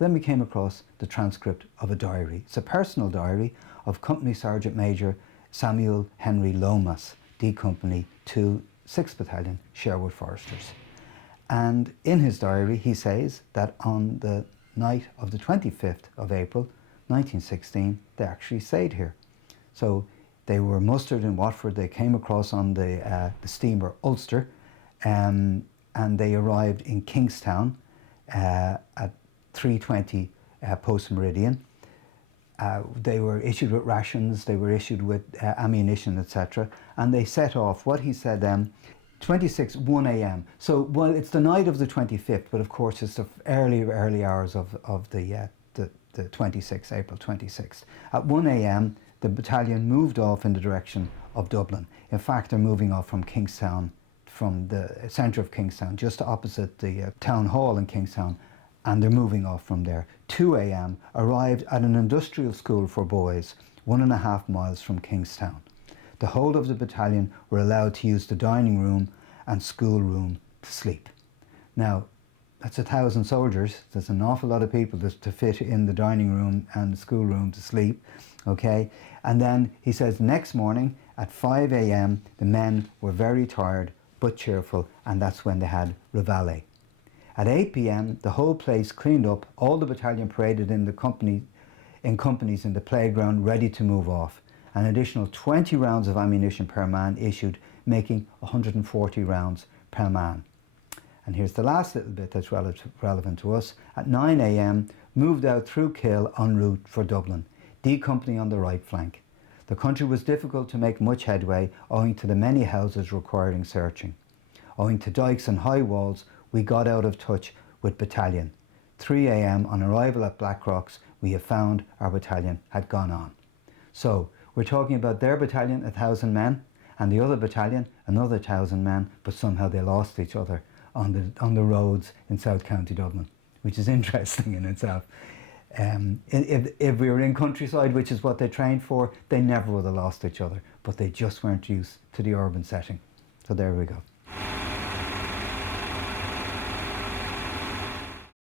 then we came across the transcript of a diary. It's a personal diary of Company Sergeant Major Samuel Henry Lomas, D Company 2, 6th Battalion, Sherwood Foresters. And in his diary he says that on the night of the 25th of April 1916 they actually stayed here. So they were mustered in Watford. They came across on the steamer Ulster, and they arrived in Kingstown at 3:20 post-meridian. They were issued with rations, they were issued with ammunition, etc. And they set off, what he said, 1 a.m. So, well, it's the night of the 25th, but of course it's the early hours of the 26th, April 26th. At 1 a.m. the battalion moved off in the direction of Dublin. In fact, they're moving off from Kingstown, from the centre of Kingstown, just opposite the town hall in Kingstown, and they're moving off from there. 2 a.m. arrived at an industrial school for boys, 1.5 miles from Kingstown. The whole of the battalion were allowed to use the dining room and school room to sleep. Now, that's 1,000 soldiers. There's an awful lot of people to fit in the dining room and the school room to sleep, okay? And then he says next morning at 5 a.m. the men were very tired but cheerful, and that's when they had reveille. At 8 p.m. the whole place cleaned up, all the battalion paraded in companies in the playground ready to move off. An additional 20 rounds of ammunition per man issued, making 140 rounds per man. And here's the last little bit that's relevant to us. At 9 a.m. moved out through Kill en route for Dublin, D Company on the right flank. The country was difficult to make much headway owing to the many houses requiring searching. Owing to dikes and high walls, we got out of touch with battalion. 3 a.m. on arrival at Blackrock's, we have found our battalion had gone on. So we're talking about their battalion, 1,000 men, and the other battalion, another 1,000 men, but somehow they lost each other on the roads in South County Dublin, which is interesting in itself. If we were in countryside, which is what they trained for, they never would have lost each other, but they just weren't used to the urban setting. So there we go.